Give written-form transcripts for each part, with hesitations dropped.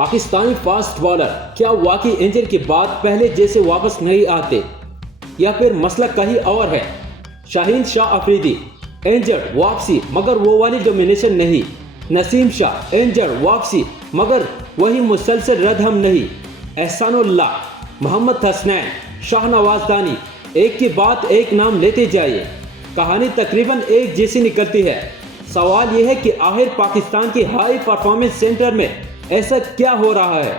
Pakistani fast bowler क्या वाकई injury के बाद पहले जैसे वापस नहीं आते या फिर मसला कहीं और है। शाहीन शाह अफरीदी इंजर्ड वापसी मगर वो वाली डोमिनेशन नहीं। नसीम शाह इंजर्ड वापसी मगर वही मुसलसल रदहम नहीं। एहसानुल्लाह, मोहम्मद हसनैन, शाहनवाज दानी, एक के बाद एक नाम लेते जाइए। कहानी तकरीबन एक जैसी निकलती है। सवाल यह है कि आखिर पाकिस्तान के हाई परफॉर्मेंस सेंटर में ऐसा क्या हो रहा है,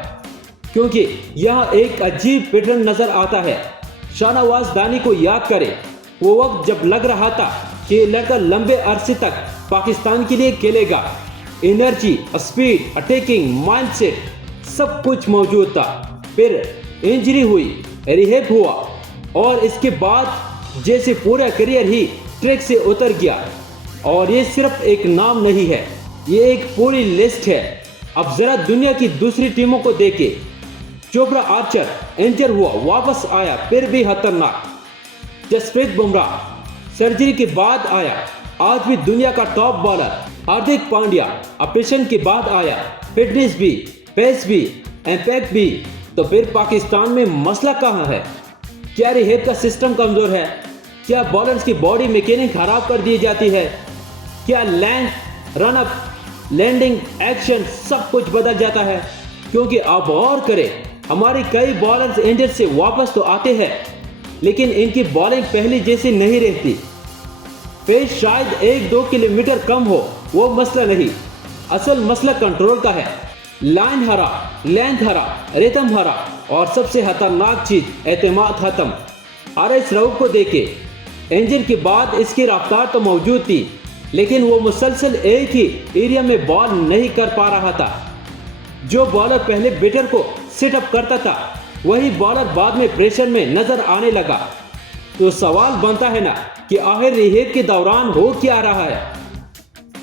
क्योंकि यह एक अजीब पैटर्न नजर आता है। शाहनवाज दानी को याद करें, वो वक्त जब लग रहा था कि ये लड़का लंबे अरसे तक पाकिस्तान के लिए खेलेगा। एनर्जी, स्पीड, अटैकिंग माइंडसेट सब कुछ मौजूद था। फिर इंजरी हुई, रिहेब हुआ और इसके बाद जैसे पूरा करियर ही ट्रैक से उतर गया। और ये सिर्फ एक नाम नहीं है, ये एक पूरी लिस्ट है। अब जरा दुनिया की दूसरी टीमों को देखें। चोपड़ा आर्चर इंजर हुआ, वापस आया, फिर भी खतरनाक। जसप्रीत बुमराह सर्जरी के बाद आया, आज भी दुनिया का top bowler. Hardik Pandya operation के बाद आया, फिटनेस भी, पेस भी, इम्पैक्ट भी। तो फिर पाकिस्तान में मसला कहाँ है? क्या रिहेब का सिस्टम कमजोर है? क्या बॉलर्स की बॉडी मैकेनिक खराब कर दी जाती है? क्या length, run up, landing, action सब कुछ बदल जाता है? क्योंकि अब और करें, हमारे कई बॉलर्स इंजर से वापस तो आते हैं, लेकिन इनकी बॉलिंग पहले जैसी नहीं रहती। पेस शायद 1-2 किलोमीटर कम हो, वो मसला नहीं। असल मसला कंट्रोल का है। लाइन हरा, लेंथ हरा, रिदम हरा और सबसे खतरनाक चीज एतमाद खत्म। आरएस रऊफ को देखे, इंजर के बाद इसकी रफ्तार तो मौजूद थी, लेकिन वो मुसलसल एक ही एरिया में बॉल नहीं कर पा रहा था। जो बॉलर पहले बैटर को सेट अप करता था, वही बॉलर बाद में प्रेशर में नजर आने लगा। तो सवाल बनता है ना कि आखिर रिहेब के दौरान हो क्या रहा है?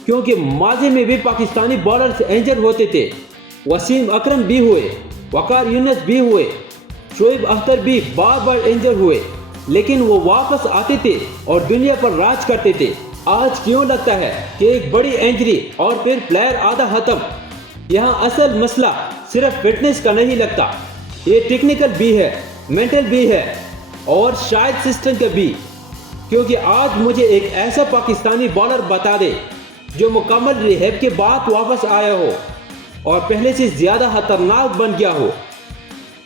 क्योंकि माजी में भी पाकिस्तानी बॉलर्स इंजर होते थे। वसीम अकरम भी हुए, वकार यूनुस भी हुए, शोएब अख्तर भी बार बार इंजर हुए, लेकिन वो वापस आते थे और दुनिया पर राज करते थे। आज क्यों लगता है कि एक बड़ी इंजरी और फिर प्लेयर आधा खत्म? यहाँ असल मसला सिर्फ फिटनेस का नहीं लगता, ये टेक्निकल भी है, मेंटल भी है और शायद सिस्टम का भी। क्योंकि आज मुझे एक ऐसा पाकिस्तानी बॉलर बता दे जो मुकम्मल रिहेब के बाद वापस आया हो और पहले से ज्यादा खतरनाक बन गया हो।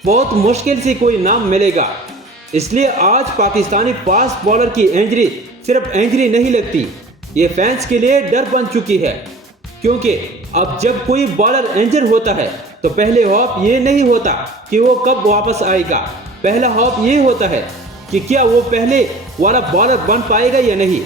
बहुत मुश्किल से कोई नाम मिलेगा। इसलिए आज पाकिस्तानी फास्ट बॉलर की इंजरी सिर्फ इंजरी नहीं लगती, ये फैंस के लिए डर बन चुकी है। क्योंकि अब जब कोई बॉलर इंजर होता है तो पहले होप ये नहीं होता कि वो कब वापस आएगा। पहला होप ये होता है कि क्या वो पहले वाला बॉलर बन पाएगा या नहीं।